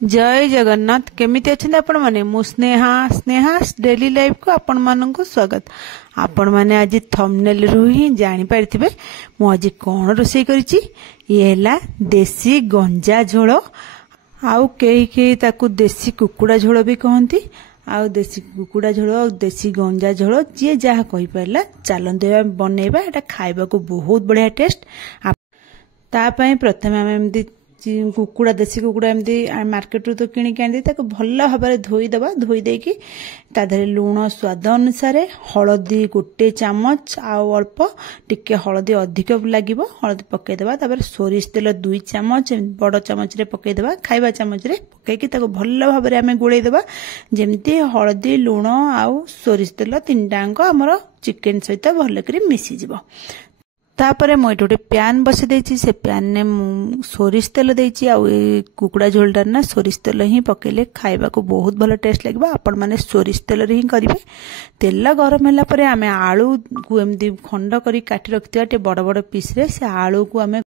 जय जगन्नाथ केमिति अच्छे आपण माने मु स्नेहा स्नेहास डेली लाइफ को आपण मानक स्वागत। आपण माने आज थंबनेल रु ही जानि पारिथिबे मु आज कोन रोसई करिछि। ये हला देसी गंजा झोल आउ केही ताकू देसी कुकुड़ा झोल भी कहंती। आउ देसी कुकुड़ा झोल और देसी गंजा झोल जे जहा कहि परला चलंदे बनेबा। एटा खाइबा को बहुत बढ़िया टेस्ट। ता पई प्रथमे हम एमदी कुकुड़ा देसी कुकुड़ा एमती मार्केट रू तो किଣିକି आनी ताको भल भाव धोई दबा। धोई देकी ता धरे लूण स्वाद अनुसार हलदी गोटे चामच आउ अल्प टिके हलदी अधिक लागिबो हलदी पकई दबा। तापर सोरिष तेल 2 चामच बड़ चामच रे पकई दबा। खाइबा चामच रे पकईकी ताको भल भाव रे आमे गोळेई दबा जेमती हलदी लूण आउ सोरिष तेल तीनटांग हमर चिकन सहित भल करी मिसी जिवो। तापरे मु एटे प्यान बसे देछि। से प्यान ने मु सोरिष तेल देछि आ कुकुड़ा झोलटा ना सोरिष तेल ही पकेले खाइबा को बहुत भलो टेस्ट लागबा। आपण माने सोरिष तेल रे ही करिवे। तेल गरम होला परे आमे आलू को एमदी खंड करी काटी रखतिया टे बड़ बड़ पीस रे से आलू को आमे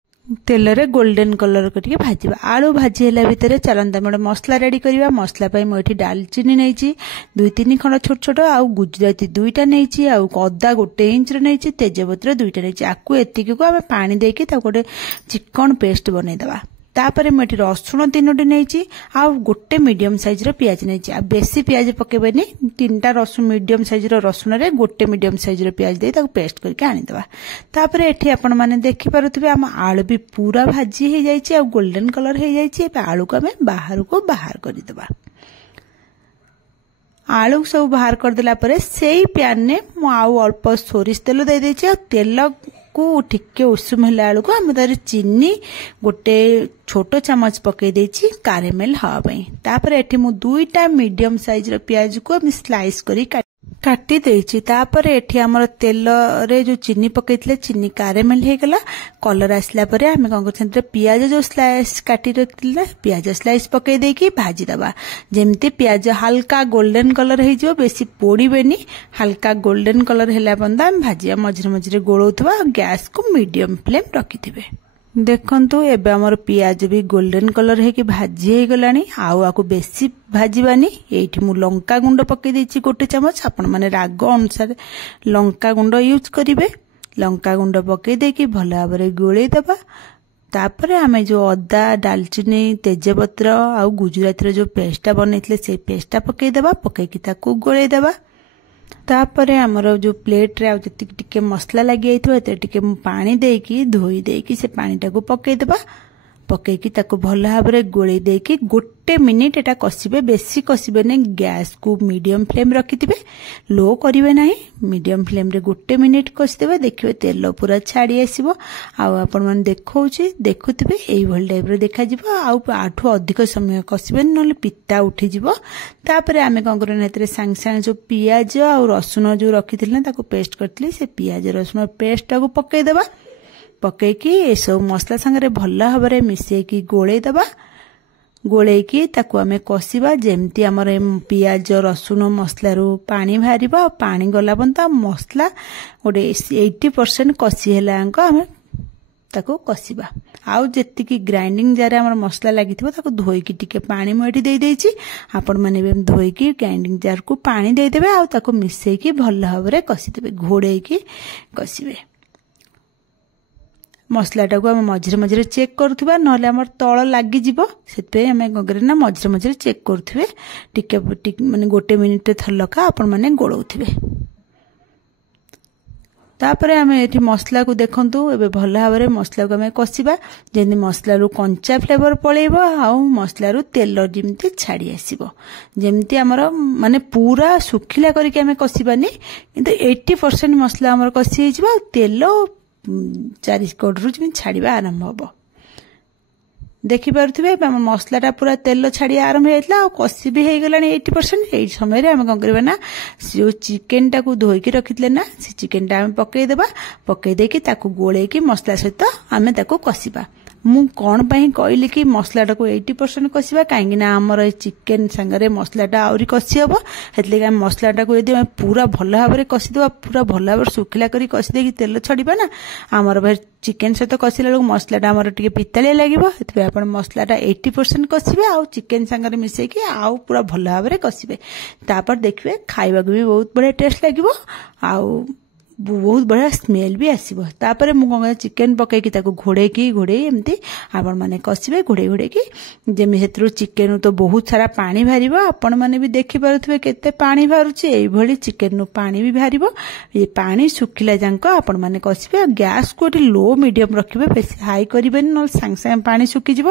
तेल रे गोल्डन कलर करिके भाजीबा। आलू भाजी होला भितरे चलंदा मोडे मसला रेडी करिबा। मसला पई मु एठी दालचीनी नैछि 2-3 खंड छोट छोट आउ गुजराती 2टा नैछि आउ अदा 1 इंच रे नैछि तेजपत्र 2टा नैछि। आकु एतिकी को आमे पानी देके ता गोटे चिकन पेस्ट बनै दबा। तापरे मु एठी रसुण 3टी नैछि आउ गोटे मीडियम साइज रो प्याज नैछि। आ बेसी प्याज पकेबेनी 3टा रसुण मीडियम साइज रो रसुण रे गोटे मीडियम साइज रो प्याज दे ताको पेस्ट करके आनी दबा। तापरे एठी आपण माने देखि पारुथिबे हम आलू भी पूरा भाजी हे जाइछि आ गोल्डन कलर हे जाइछि। ए आलू को हमें बाहर को बाहर करि दबा। आलू सब बाहर कर देला परे सेही पैन ने मु आउ अल्प सोरिष तेल दे देछि। तेल को टिके उषुम होला आलू को हम तार चीनी गोटे छोटो चामच पकई देछि कैरेमल हवा पई। तापरे एठी मु 2टा मीडियम साइज रो प्याज को हम स्लाइस करी काटी देछि। तापरे एठी हमर तेल रे जो चीनी पकईतले चीनी कैरेमल हे गला कलर आसला परे हम कोन करछन प्याज जो स्लाइस काटी रखतिला प्याज स्लाइस पकई देकी भाजी दबा। जेमती प्याज हल्का गोल्डन कलर हे जो बेसी पोड़ीबेनी हल्का गोल्डन कलर हैला बंदा हम भाजिया मझरे मझरे गोळौथवा। गैस को मीडियम फ्लेम रखिथिबे। देखंतु एबे हमर प्याज भी गोल्डन कलर है कि भाजी हे गलानी। आउ आकु बेसी भाजीबानी। एठी मु लंका गुंड पकई देछि 1 चामच। आपण माने राग अनुसार लंका गुंड यूज करिवे। लंका गुंड पकई देकी भला भाबरे गोळेई दबा। तापरे हमें जो अदा दालचीनी तेजपत्र आउ गुजराती जो पेस्टा बनैतले से पेस्टा पकई दबा। पकईकी ताकू गोळेई दबा। तापरे हमर जो प्लेट रे जति टिके मसला लागि आइथो एते टिके पानी देकी धोई देकी से पानी टाको पकई दबा। पकईकी ताको भल भाबरे गोळेई देकी 1 मिनिट एटा कसिबे। बेसी कसिबे नै। गैस को मीडियम फ्लेम रखिथिबे लो करिवे नाही। मीडियम फ्लेम रे 1 मिनिट कसिदेबे देखिबे तेल पूरा छाडी आसीबो। आ आपण मन देखौछि देखुथिबे एई भल टाइप रे देखा जिवो। आ आठो अधिक समय कसिबे नले पिता उठी जिवो। तापरे आमे कोन करन हेतरे सांग सांग जो पियाज आ रसुण जो रखिथिले ताको पेस्ट करथिले से पियाज रसुण पेस्ट टाको पकई देबा। पकईकी ए सब मसला संगे भल भाबरे मिसेकी गोळेई दबा। गोळेकी ताको आमे कसिबा जेमती हमर पियाज रसुण मसला रो पानी भारिबा। पानी गला बंता मसला ओडे 80% कसी हैला अंक आमे ताको कसिबा। आउ जेतिकी ग्राइंडिंग जारे हमर मसला लागिथिबो ताको धोईकी टिके पानी मोटी देई देछि। आपण माने बे धोईकी ग्राइंडिंग जार को पानी देई देबे आ ताको मिसेकी भल भाबरे कसी देबे घोड़ेकी कसिबे। मसलाटा को हम मझरे मझरे चेक करूथबा नले हमर तळ लागि जिवो। सेते हमें गगरे ना मझरे मझरे चेक करूथबे टिके माने 1 मिनिट थलका आपण माने गोळौथबे। तापरे हमें एठी मसला को देखंतु एबे भल भाबरे मसला को हमें कसिबा जेंति मसला रो कंचा फ्लेवर पळेबो आउ मसला रो तेल जिमति छाडी आसीबो। जेमति हमर माने पूरा सुखिला करिके हमें कसिबानी किंतु 80% मसला हमर कसी हे जिवो। तेल 4 कोडरु जिमि छाडीबा आरंभ होबो। देखि पारुथिबे मसलाटा पूरा तेल छाडी आरंभ हेतला आ कसी भी हे गलानी 80%। एई समय रे हम कोन करबा ना जो चिकन टाको धोईकी रखितले ना से चिकन टा हम पकई देबा। पकई देकी ताको गोळेकी मसला सहित हमें ताको कसिबा। मु कौन पाई कहली कि मसलाटा को 80% कसिबा कहीं आमर चिकेन सांगरे मसलाटा आउरी कसी हम से मसलाटा को यदि पूरा भल भाव में कसीदे पूरा भल भाव सुखिला कर कसीदे तेल छड़ा ना आमर भाई चिकेन सहित कसिला बेलू मसलाटा आमर टे पितालिया लगे आप मसलाटा 80% कसिबे आउ चिकेन सांगरे मिसेकी आउ पूरा भल भाव में कसिबे तापर देखिए खाइबा भी बहुत बढ़िया टेस्ट लगे आउ बहुत बढ़िया स्मेल भी आसो तापर मुझे चिकेन पकईकी घोड़े घोड़े एमती आपण मैंने कसिबे घोड़े घोड़े की जमी से चिकेन तो बहुत सारा पानी बाहर आपण मैंने भी देखिपे केते पानी बाहर चिकेन पानी भी बाहर ये पानी सुखिला जाक आपण मैंने कसिबे गैस को लो मीडियम रखिए बेस हाई करेंगे ना सांगे सांगे पानी सुखीज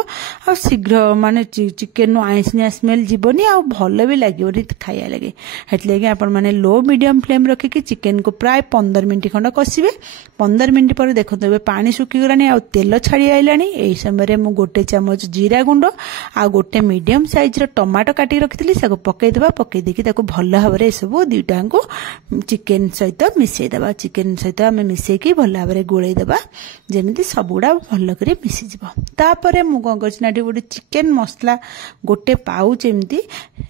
आ शीघ्र माने चिकेन आइंसिया स्मेल जीवनी आ भल भी लगे खाया लगे से आपण मैंने लो मीडियम फ्लेम रखिकी चिकेन को प्राय 15 मिनट खंड कसिबे 15 मिनट पर देखते पानी सुखीगलानी आ तेल छाड़ी आइलानी यही समय मु गोटे चामच जीरा गुंड आ गोटे मीडियम साइज टमाटो काटी रखी पकईदे पकईदेकी भल भाव में सब दुईटा को चिकेन सहित मिसेदेबा चिकेन सहित आम मिसेकी भल भाव में गोलैदेबा जमी सबुड़ा भल कर मिसीज तापर मु कौन कर गोटे चिकेन मसला गोटे पाउच एमती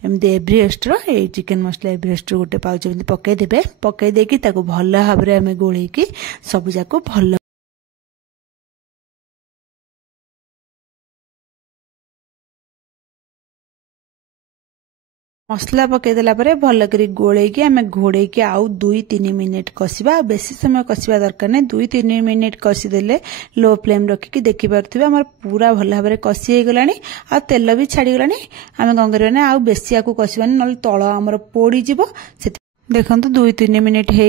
एवरेस्ट चिकेन मसला एवरेस्ट गोटे पाउच एमती पकईदेबे पकईदेकी भल भाव में आम गोलैकी सब जाक भल मसला पकईदेला भल कर गोलैकी आम घोड़े आउ 2-3 मिनिट कसिबा बेसी समय कसिबा दरकार नहीं 2-3 मिनिट कसीदेले लो फ्लेम रखिकी देखिपे आम पूरा भल भाव में कसी गलानी आ तेल भी छाड़गलानी आम कौन करना आउ बेसी आकु कसिबानी ना तल आमर पोड़ीज देखो 2-3 मिनिट हो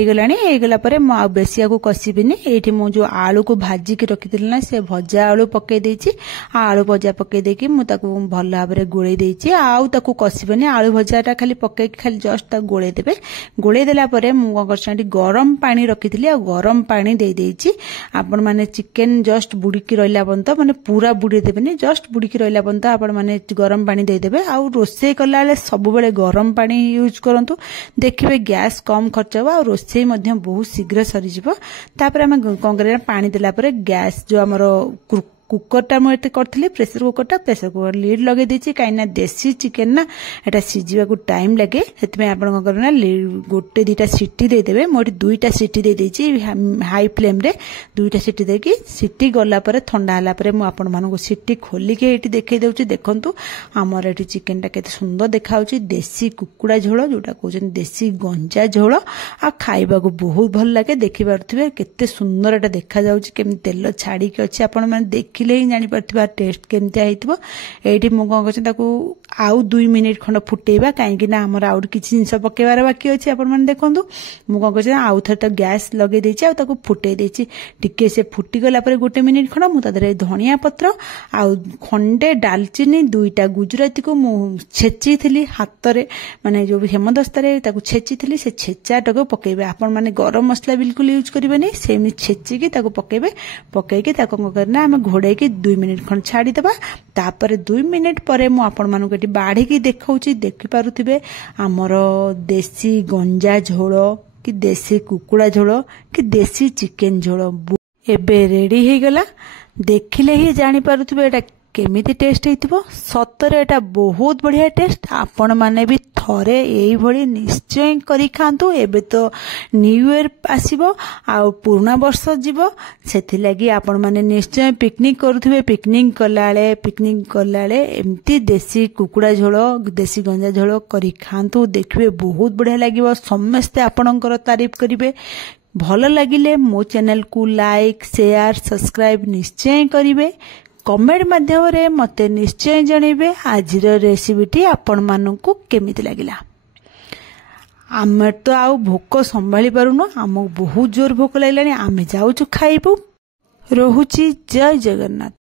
गला बेसी आकु कसिबिनी ये मु आलू को भाजिकी रखी ना से भजा आलू पकई देछि आलू भजा पकई देकी मु ताकू भल भाव में गोलई देछि आउ ताकू कसिबनी आलू भजाटा खाली पकई खाली जस्ट गोलई देबे गोलई देला परे मु कौन कर गरम पानी रखी आ गरम पानी दे देछि आपण माने चिकेन जस्ट बुड़ीकी रहिला पर्यंत माने पूरा बुड़ी देबेनी जस्ट बुड़ीकी रहिला पर्यंत आपण माने गरम पानी दे देबे आउ रोसई कला बेले सब बेले गरम पानी यूज करंतु देखिबे गैस कम खर्च हो और रोसई बहुत शीघ्र सरीज तापर आम कौन कर पानी देला गैस जो आमर कुकरटा मुझे करी प्रेसर कुकर लिड लगे देछि कहीं देसी चिकेन ना एटा सीझा को टाइम लगे से कौन करना गोटे 2टा सीटी देदेवे मुझे 2टा सीटी दे देछि हाई फ्लेम रे 2टा सीटी देकी सीटी गला पर ठंडा होला मुझे आपको सीटी खोलिकी ये देखई दूसरी देखु आमर ये चिकेनटा केते सुंदर देखा देसी कुकुड़ा झोल जोटा कहते देसी गंजा झोल आ खाइबा को बहुत भल लगे देखिपे केते सुंदर एटा देखा जाउछि केमि तेल छाड़ी अच्छी आपण माने देखिले ही जानी पार्थिबा टेस्ट केमतिया हेतिबो एठी मु कौन कर आउ 2 मिनिट खंड फुटेबा कहीं आमर आउ किछि जिंस पकेबार बाकी अछि आपण माने देखंतु मु कौन कर आउ थर गैस लगे देछि आ ताको फुटे देछि टिके से फुटी गला पर 1 मिनिट खंड मु तादरे धनिया पत्र आउ खंडे दालचीनी 2टा गुजराती को मु छेची थिली हाथ रे माने जो हेमदस्ता रे ताको छेची थिली से छेचाटाको पकेबे आपण माने गरम मसला बिल्कुल यूज करिबेनी सेमि छेची की ताको पकेबे पकेकी ताको कौन करना आम घोड़े 2 मिनिट खंड छाड़ीदेबा तापर 2 मिनिट पर मु आपण मानक एटी बाढ़ी देखौछि देखि पारुथिबे आमर देसी गंजा झोल कि देसी कुकुड़ा झोल कि देसी चिकेन झोल एबे रेडी हो गला देखिले ही जानी पारुथिबे एटा केमिति टेस्ट हेतिबो सतरे एटा बहुत बढ़िया टेस्ट आपण माने भी थरे एई भली निश्चय करी खांतु एबे तो न्यू ईयर आसीबो आ पुराना वर्ष जीवो सेथि लागि आपण माने निश्चय पिकनिक करूथिबे पिकनिक कलाले एमती देसी कुकुड़ा झोल देसी गंजा झोल करी खांतु देखिबे बहुत बढ़िया लागिबो समस्त आपणकर तारीफ करिवे भल लागिले मो चैनल को लाइक शेयर सब्सक्राइब निश्चय करिवे कमेंट माध्यम रे मते निश्चय जणेबे आजिर रेसिपीटी आपण मानकु केमिति लागिला आमे तो आउ भोक संभाली पारुनो आमको बहुत जोर भोक लागलानी आमे जाउछु खाइबु रहुची जय जगन्नाथ।